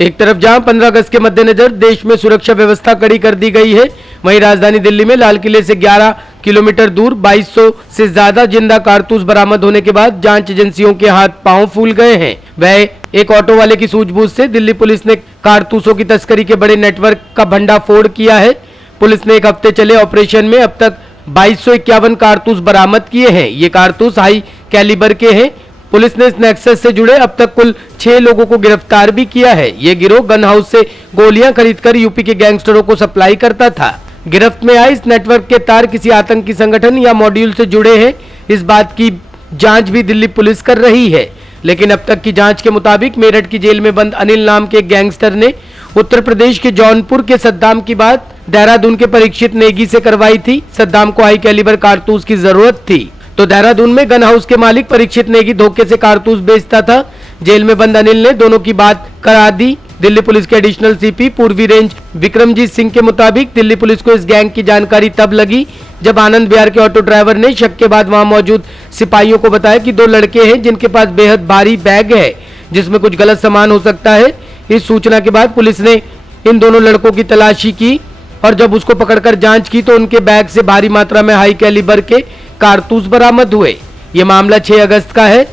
एक तरफ जहां 15 अगस्त के मद्देनजर देश में सुरक्षा व्यवस्था कड़ी कर दी गई है, वहीं राजधानी दिल्ली में लाल किले से 11 किलोमीटर दूर 2200 से ज्यादा जिंदा कारतूस बरामद होने के बाद जांच एजेंसियों के हाथ पांव फूल गए हैं। वह एक ऑटो वाले की सूझबूझ से दिल्ली पुलिस ने कारतूसों की तस्करी के बड़े नेटवर्क का भंडाफोड़ किया है। पुलिस ने एक हफ्ते चले ऑपरेशन में अब तक 2251 कारतूस बरामद किए हैं। ये कारतूस हाई कैलिबर के हैं। पुलिस ने इस नेक्सस से जुड़े अब तक कुल 6 लोगों को गिरफ्तार भी किया है। ये गिरोह गन हाउस से गोलियां खरीदकर यूपी के गैंगस्टरों को सप्लाई करता था। गिरफ्त में आए इस नेटवर्क के तार किसी आतंकी संगठन या मॉड्यूल से जुड़े हैं, इस बात की जांच भी दिल्ली पुलिस कर रही है। लेकिन अब तक की जांच के मुताबिक मेरठ की जेल में बंद अनिल नाम के गैंगस्टर ने उत्तर प्रदेश के जौनपुर के सद्दाम की बात देहरादून के परीक्षित नेगी से करवाई थी। सद्दाम को हाई कैलिबर कारतूस की जरूरत थी, तो देहरादून में गन हाउस के मालिक परीक्षित नेगी धोखे से कारतूस बेचता था। जेल में बंद अनिल ने दोनों की बात करा दी। दिल्ली पुलिस के एडिशनल सीपी पूर्वी रेंज विक्रमजीत सिंह के मुताबिक दिल्ली पुलिस को इस गैंग की जानकारी तब लगी जब आनंद विहार के ऑटो ड्राइवर ने शक के बाद वहां मौजूद सिपाहियों को बताया कि 2 लड़के हैं जिनके पास बेहद भारी बैग है जिसमें कुछ गलत सामान हो सकता है। इस सूचना के बाद पुलिस ने इन दोनों लड़कों की तलाशी की और जब उसको पकड़कर जांच की तो उनके बैग से भारी मात्रा में हाई कैलिबर के कारतूस बरामद हुए। ये मामला 6 अगस्त का है।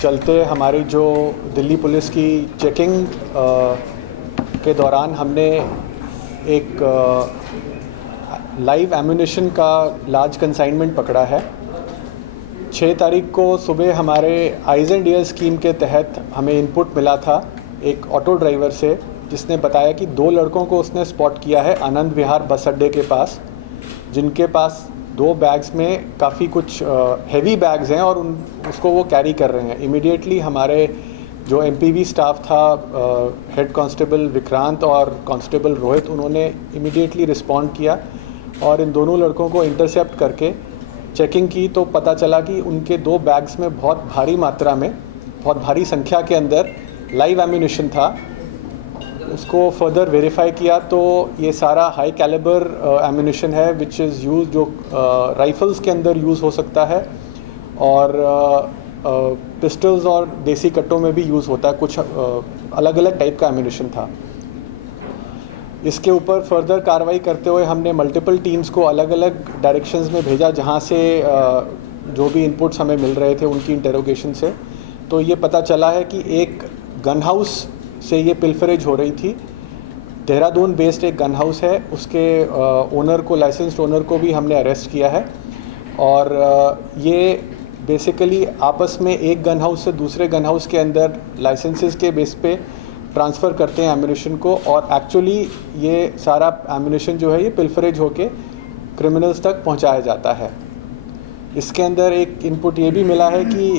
चलते हमारी जो दिल्ली पुलिस की चेकिंग के दौरान हमने एक लाइव एम्यूनिशन का लार्ज कंसाइनमेंट पकड़ा है। 6 तारीख को सुबह हमारे आइज़ एंड ईयर स्कीम के तहत हमें इनपुट मिला था एक ऑटो ड्राइवर से, जिसने बताया कि 2 लड़कों को उसने स्पॉट किया है आनंद विहार बस अड्डे के पास, जिनके पास 2 बैग्स में काफ़ी कुछ हैवी बैग्स हैं और उसको वो कैरी कर रहे हैं। इमीडिएटली हमारे जो एमपीवी स्टाफ था, हेड कांस्टेबल विक्रांत और कांस्टेबल रोहित, उन्होंने इमीडिएटली रिस्पॉन्ड किया और इन दोनों लड़कों को इंटरसेप्ट करके चेकिंग की तो पता चला कि उनके 2 बैग्स में बहुत भारी मात्रा में, बहुत भारी संख्या के अंदर लाइव एम्यूनिशन था। उसको फर्दर वेरीफाई किया तो ये सारा हाई कैलिबर एम्यूनिशन है विच इज़ यूज, जो राइफल्स के अंदर यूज़ हो सकता है और पिस्टल्स और देसी कट्टों में भी यूज़ होता है। कुछ अलग अलग टाइप का एम्यूनिशन था। इसके ऊपर फर्दर कार्रवाई करते हुए हमने मल्टीपल टीम्स को अलग अलग डायरेक्शंस में भेजा, जहाँ से जो भी इनपुट्स हमें मिल रहे थे उनकी इंटेरोगेशन से तो ये पता चला है कि एक गन हाउस से ये पिल्फरेज हो रही थी। देहरादून बेस्ड एक गन हाउस है, उसके ओनर को, लाइसेंस्ड ओनर को भी हमने अरेस्ट किया है और ये बेसिकली आपस में एक गन हाउस से दूसरे गन हाउस के अंदर लाइसेंसेस के बेस पे ट्रांसफ़र करते हैं एम्यूनिशन को और एक्चुअली ये सारा एम्यूनिशन जो है ये पिल्फरेज होके क्रिमिनल्स तक पहुंचाया जाता है। इसके अंदर एक इनपुट ये भी मिला है कि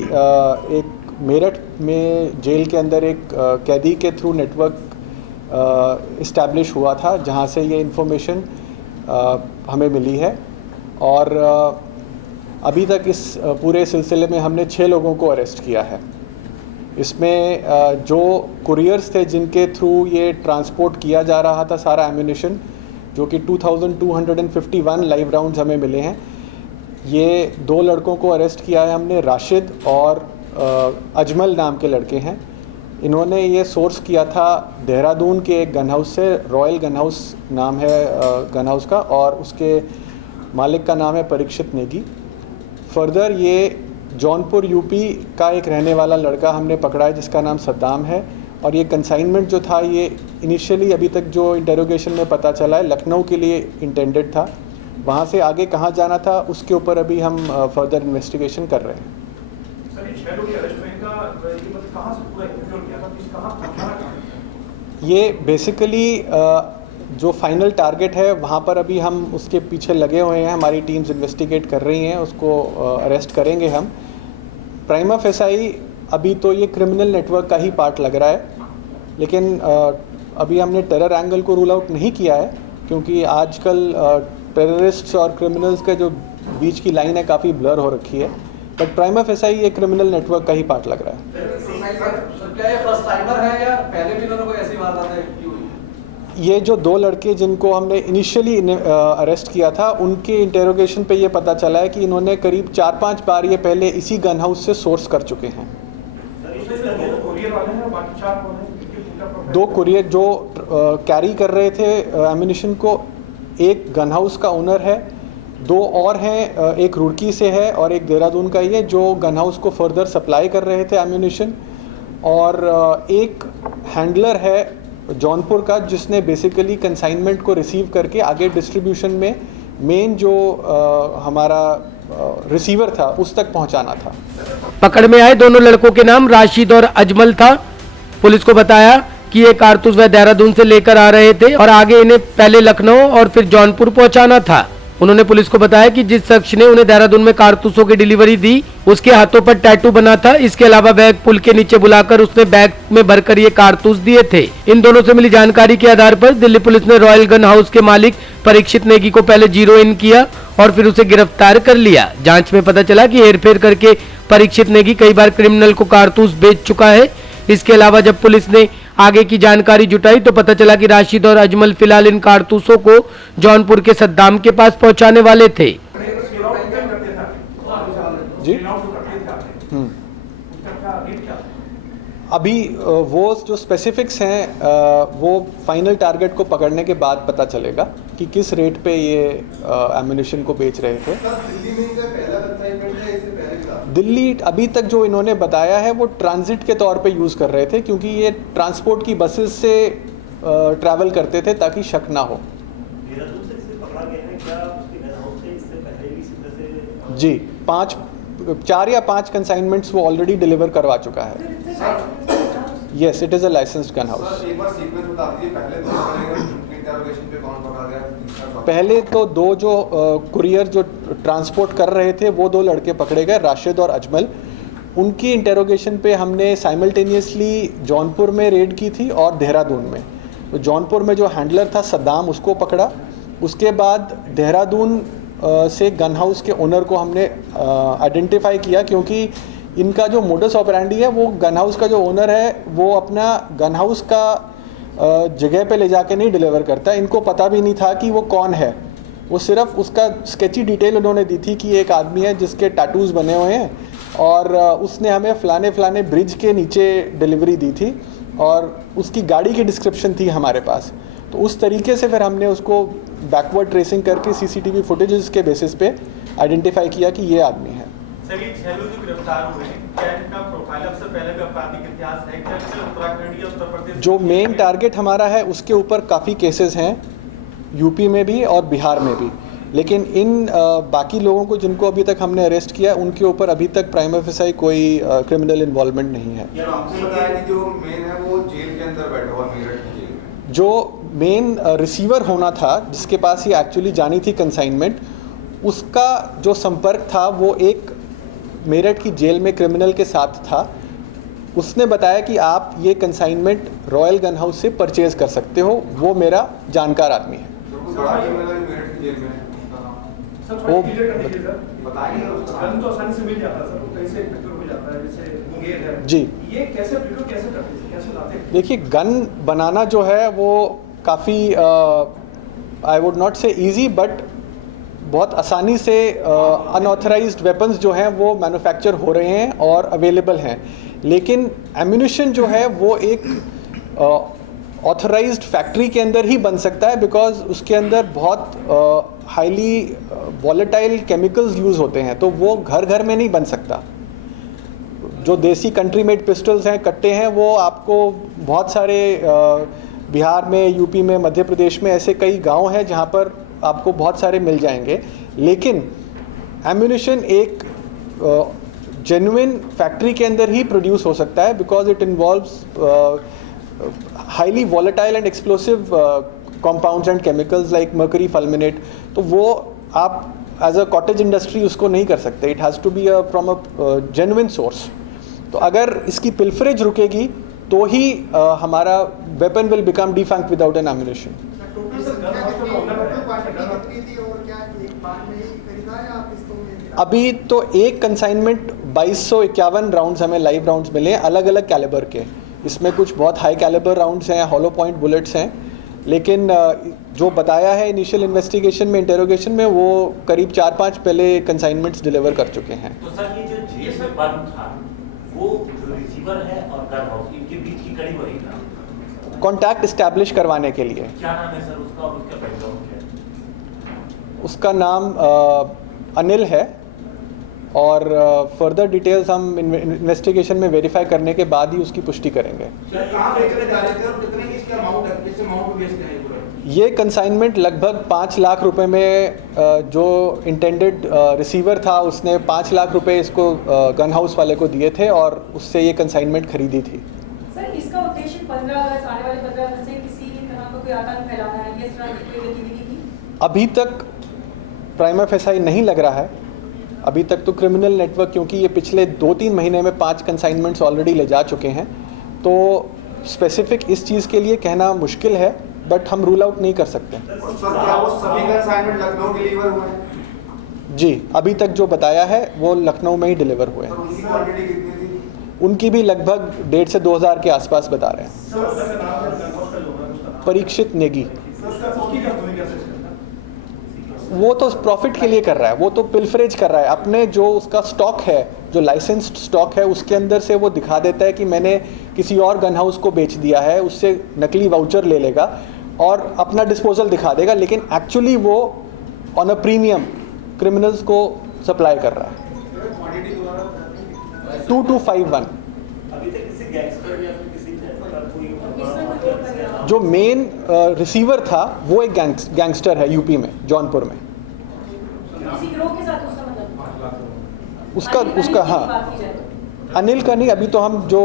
एक मेरठ में जेल के अंदर एक कैदी के थ्रू नेटवर्क इस्टेब्लिश हुआ था, जहां से ये इन्फॉर्मेशन हमें मिली है और अभी तक इस पूरे सिलसिले में हमने 6 लोगों को अरेस्ट किया है। इसमें जो कुरियर्स थे जिनके थ्रू ये ट्रांसपोर्ट किया जा रहा था सारा एम्यूनिशन, जो कि 2251 लाइव राउंड्स हमें मिले हैं। ये 2 लड़कों को अरेस्ट किया है हमने, राशिद और अजमल नाम के लड़के हैं। इन्होंने ये सोर्स किया था देहरादून के एक गन हाउस से, रॉयल गन हाउस नाम है गन हाउस का, और उसके मालिक का नाम है परीक्षित नेगी। फर्दर ये जौनपुर यूपी का एक रहने वाला लड़का हमने पकड़ा है जिसका नाम सद्दाम है और ये कंसाइनमेंट जो था ये इनिशियली अभी तक जो इंटेरोगेशन में पता चला है लखनऊ के लिए इंटेंडेड था। वहाँ से आगे कहाँ जाना था उसके ऊपर अभी हम फर्दर इन्वेस्टिगेशन कर रहे हैं। ये बेसिकली जो फाइनल टारगेट है वहाँ पर अभी हम उसके पीछे लगे हुए हैं, हमारी टीम्स इन्वेस्टिगेट कर रही हैं, उसको अरेस्ट करेंगे हम। प्राइमा फेसाई अभी तो ये क्रिमिनल नेटवर्क का ही पार्ट लग रहा है, लेकिन अभी हमने टेरर एंगल को रूल आउट नहीं किया है क्योंकि आजकल टेररिस्ट्स और क्रिमिनल्स के जो बीच की लाइन है काफ़ी ब्लर हो रखी है, बट प्राइमा फेसाई ये क्रिमिनल नेटवर्क का ही पार्ट लग रहा है। क्या ये फर्स्ट टाइमर है या पहले भी इन्होंने कोई ऐसी वारदातें की हुई? ये जो 2 लड़के जिनको हमने इनिशियली अरेस्ट किया था उनके इंटेरोगेशन पे ये पता चला है कि इन्होंने करीब 4-5 बार ये पहले इसी गन हाउस से सोर्स कर चुके हैं। दो कुरियर जो कैरी कर रहे थे एम्यूनिशन को, एक गन हाउस का ओनर है, दो और हैं, एक रुड़की से है और एक देहरादून का ही है, जो गन हाउस को फर्दर सप्लाई कर रहे थे एम्यूनिशन, और एक हैंडलर है जौनपुर का जिसने बेसिकली कंसाइनमेंट को रिसीव करके आगे डिस्ट्रीब्यूशन में मेन जो हमारा रिसीवर था उस तक पहुंचाना था। पकड़ में आए दोनों लड़कों के नाम राशिद और अजमल था। पुलिस को बताया कि ये कारतूस वह देहरादून से लेकर आ रहे थे और आगे इन्हें पहले लखनऊ और फिर जौनपुर पहुंचाना था। उन्होंने पुलिस को बताया कि जिस शख्स ने उन्हें देहरादून में कारतूसों की डिलीवरी दी उसके हाथों पर टैटू बना था। इसके अलावा बैग पुल के नीचे बुलाकर उसने बैग में भरकर ये कारतूस दिए थे। इन दोनों से मिली जानकारी के आधार पर दिल्ली पुलिस ने रॉयल गन हाउस के मालिक परीक्षित नेगी को पहले जीरो इन किया और फिर उसे गिरफ्तार कर लिया। जांच में पता चला कि हेरफेर करके परीक्षित नेगी कई बार क्रिमिनल को कारतूस बेच चुका है। इसके अलावा जब पुलिस ने आगे की जानकारी जुटाई तो पता चला कि राशिद और अजमल फिलहाल इन कारतूसों को जौनपुर के सद्दाम के पास पहुंचाने वाले थे। जी अभी वो जो स्पेसिफिक्स हैं वो फाइनल टारगेट को पकड़ने के बाद पता चलेगा कि किस रेट पे ये एम्यूनिशन को बेच रहे थे। दिल्ली अभी तक जो इन्होंने बताया है वो ट्रांजिट के तौर पे यूज़ कर रहे थे, क्योंकि ये ट्रांसपोर्ट की बसेस से ट्रैवल करते थे ताकि शक ना हो। जी 4 या 5 कंसाइनमेंट्स वो ऑलरेडी डिलीवर करवा चुका है। Yes, it is a licensed gun house. पहले तो दो जो कुरियर जो ट्रांसपोर्ट कर रहे थे वो 2 लड़के पकड़े गए, राशिद और अजमल। उनकी इंटेरोगेशन पे हमने साइमल्टेनियसली जौनपुर में रेड की थी और देहरादून में। तो जौनपुर में जो हैंडलर था सद्दाम, उसको पकड़ा। उसके बाद देहरादून से गन हाउस के ओनर को हमने आइडेंटिफाई किया, क्योंकि इनका जो मोडस ऑपरेंडी है वो गन हाउस का जो ओनर है वो अपना गन हाउस का जगह पे ले जाके नहीं डिलीवर करता। इनको पता भी नहीं था कि वो कौन है, वो सिर्फ उसका स्केची डिटेल उन्होंने दी थी कि एक आदमी है जिसके टैटूज़ बने हुए हैं और उसने हमें फलाने ब्रिज के नीचे डिलीवरी दी थी और उसकी गाड़ी की डिस्क्रिप्शन थी हमारे पास। तो उस तरीके से फिर हमने उसको बैकवर्ड ट्रेसिंग करके सीसीटीवी फुटेजेस के बेसिस पे आइडेंटिफाई किया कि ये आदमी है। सर ये 6 लोग जो गिरफ्तार हुए हैं, क्या इनका प्रोफाइल अब से पहले का आपराधिक इतिहास है? क्या उत्तराखंड या उत्तर प्रदेश जो मेन टारगेट हमारा है उसके ऊपर काफ़ी केसेस हैं, यूपी में भी और बिहार में भी, लेकिन इन बाकी लोगों को जिनको अभी तक हमने अरेस्ट किया उनके ऊपर अभी तक प्राइमा फेसाई कोई क्रिमिनल इन्वॉल्वमेंट नहीं है। आपने बताया कि जो मेन है वो जेल के अंदर बैठा हुआ, मेरठ की जेल में। जो मेन रिसीवर होना था जिसके पास ये एक्चुअली जानी थी कंसाइनमेंट, उसका जो संपर्क था वो एक मेरठ की जेल में क्रिमिनल के साथ था। उसने बताया कि आप ये कंसाइनमेंट रॉयल गन हाउस से परचेज कर सकते हो, वो मेरा जानकार आदमी है। वो जी ये कैसे करते हैं, कैसे लाते हैं? देखिए, गन बनाना जो है वो काफ़ी आई वुड नॉट से ईजी, बट बहुत आसानी से अनऑथराइज्ड वेपन्स जो हैं वो मैन्युफैक्चर हो रहे हैं और अवेलेबल हैं। लेकिन एम्यूनिशन जो है वो एक ऑथराइज्ड फैक्ट्री के अंदर ही बन सकता है, बिकॉज उसके अंदर बहुत हाईली वॉलेटाइल केमिकल्स यूज़ होते हैं, तो वो घर घर में नहीं बन सकता। जो देसी कंट्री मेड पिस्टल्स हैं, कट्टे हैं, वो आपको बहुत सारे बिहार में, यूपी में, मध्य प्रदेश में ऐसे कई गांव हैं जहां पर आपको बहुत सारे मिल जाएंगे। लेकिन एम्यूनिशन एक जेन्युइन फैक्ट्री के अंदर ही प्रोड्यूस हो सकता है, because it involves highly volatile and explosive compounds and chemicals like mercury, फल्मिनेट। तो वो आप एज अ कॉटेज इंडस्ट्री उसको नहीं कर सकते, it has to be from a genuine source. तो अगर इसकी पिल्फरेज रुकेगी तो ही हमारा weapon will become defunct without an ammunition. अभी तो एक कंसाइनमेंट 2251 राउंड्स हमें लाइव राउंड्स मिले, अलग अलग कैलिबर के। इसमें कुछ बहुत हाई कैलिबर राउंड्स हैं, हॉलो पॉइंट बुलेट्स हैं, लेकिन जो बताया है इनिशियल इन्वेस्टिगेशन में, इंटेरोगेशन में, वो करीब 4-5 पहले कंसाइनमेंट्स डिलीवर कर चुके हैं। तो सर ये जो जेल में बंद था वो जो रिसीवर है और गन हाउस, इनके बीच की कड़ी वही था? कॉन्टैक्ट इस्टेब्लिश करवाने के लिए। क्या नाम है सर उसका और उसका बैकग्राउंड क्या है? उसका नाम अनिल है और फर्दर डिटेल्स हम इन्वेस्टिगेशन में वेरीफाई करने के बाद ही उसकी पुष्टि करेंगे। कहाँ बेचने जा रहे थे और कितने की इसका अमाउंट है, किस अमाउंट में बेचते हैं ये पूरा? ये कंसाइनमेंट लगभग 5 लाख रुपए में जो इंटेंडेड रिसीवर था उसने 5 लाख रुपए इसको गन हाउस वाले को दिए थे और उससे ये कंसाइनमेंट खरीदी थी। सर, इसका उद्देश्य 15 अगस्त, आने वाले 15 अगस्त से किसी तरह का कोई आतंक फैलाना है, ये इस तरह की कोई गतिविधि थी? अभी तक प्राइमा फेसाई नहीं लग रहा है। अभी तक तो क्रिमिनल नेटवर्क, क्योंकि ये पिछले 2-3 महीने में 5 कंसाइनमेंट्स ऑलरेडी ले जा चुके हैं, तो स्पेसिफिक इस चीज़ के लिए कहना मुश्किल है, बट हम रूल आउट नहीं कर सकते। सर क्या वो सभी कंसाइनमेंट लखनऊ डिलीवर हुए हैं? जी, अभी तक जो बताया है वो लखनऊ में ही डिलीवर हुए और हैं। उनकी क्वांटिटी कितनी थी? उनकी भी लगभग 1,500 से 2,000 के आसपास बता रहे हैं। परीक्षित नेगी। वो तो प्रॉफिट के लिए कर रहा है, वो तो पिल्फरेज कर रहा है। अपने जो उसका स्टॉक है, जो लाइसेंस्ड स्टॉक है, उसके अंदर से वो दिखा देता है कि मैंने किसी और गन हाउस को बेच दिया है, उससे नकली वाउचर ले लेगा और अपना डिस्पोजल दिखा देगा, लेकिन एक्चुअली वो ऑन अ प्रीमियम क्रिमिनल्स को सप्लाई कर रहा है। 2251 जो मेन रिसीवर था वो एक गैंगस्टर है यूपी में, जौनपुर में। किसी गिरोह के साथ उसका मतलब उसका हाँ, अनिल का नहीं, अभी तो हम जो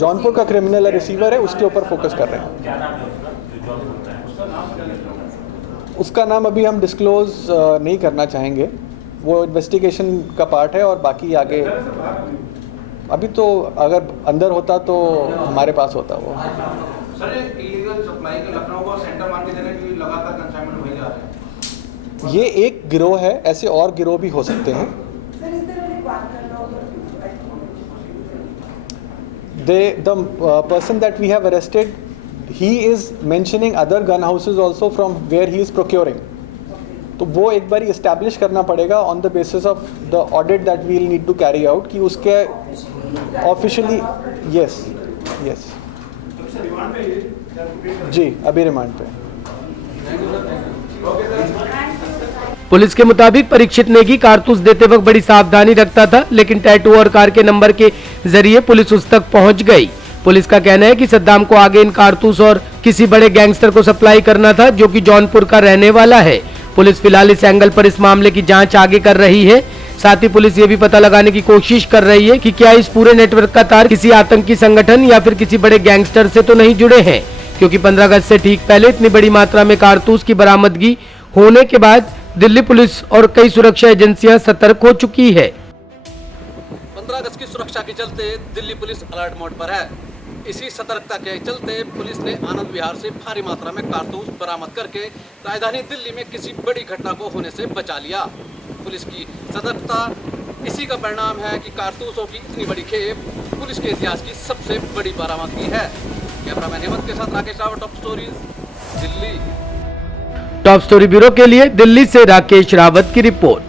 जौनपुर का क्रिमिनल रिसीवर है उसके ऊपर फोकस कर रहे हैं। क्या नाम है उसका जो जॉब करता है? उसका नाम अभी हम डिस्क्लोज नहीं करना चाहेंगे, वो इन्वेस्टिगेशन का पार्ट है और बाकी आगे अभी तो अगर अंदर होता तो हमारे पास होता वो। सर, ये इलीगल सप्लाई के लखनऊ को सेंटर मान के देने के लिए लगातार कंसाइनमेंट भेजे जा रहे हैं। ये एक गिरोह है, ऐसे और गिरोह भी हो सकते हैं। The person that we have arrested, he is mentioning other gun houses also from where he is procuring. तो वो एक बार इस्टेब्लिश करना पड़ेगा on the basis of the audit that we will need to carry out कि उसके officially yes जी अभी remand पे। Police के मुताबिक परीक्षित नेगी कारतूस देते वक्त बड़ी सावधानी रखता था, लेकिन टैटू और कार के नंबर के जरिए पुलिस उस तक पहुंच गई। पुलिस का कहना है कि सद्दाम को आगे इन कारतूस और किसी बड़े गैंगस्टर को सप्लाई करना था, जो कि जौनपुर का रहने वाला है। पुलिस फिलहाल इस एंगल पर इस मामले की जांच आगे कर रही है। साथ ही पुलिस ये भी पता लगाने की कोशिश कर रही है कि क्या इस पूरे नेटवर्क का तार किसी आतंकी संगठन या फिर किसी बड़े गैंगस्टर से तो नहीं जुड़े हैं, क्योंकि 15 अगस्त से ठीक पहले इतनी बड़ी मात्रा में कारतूस की बरामदगी होने के बाद दिल्ली पुलिस और कई सुरक्षा एजेंसियां सतर्क हो चुकी है। 15 अगस्त की सुरक्षा के चलते दिल्ली पुलिस अलर्ट मोड पर है। इसी सतर्कता के चलते पुलिस ने आनंद विहार से भारी मात्रा में कारतूस बरामद करके राजधानी दिल्ली में किसी बड़ी घटना को होने से बचा लिया। पुलिस की सतर्कता इसी का परिणाम है कि कारतूसों की इतनी बड़ी खेप पुलिस के इतिहास की सबसे बड़ी बरामदगी है। कैमरामैन हेमंत के साथ Rakesh Rawat, top stories, Delhi. Top story bureau के लिए दिल्ली से राकेश रावत की रिपोर्ट।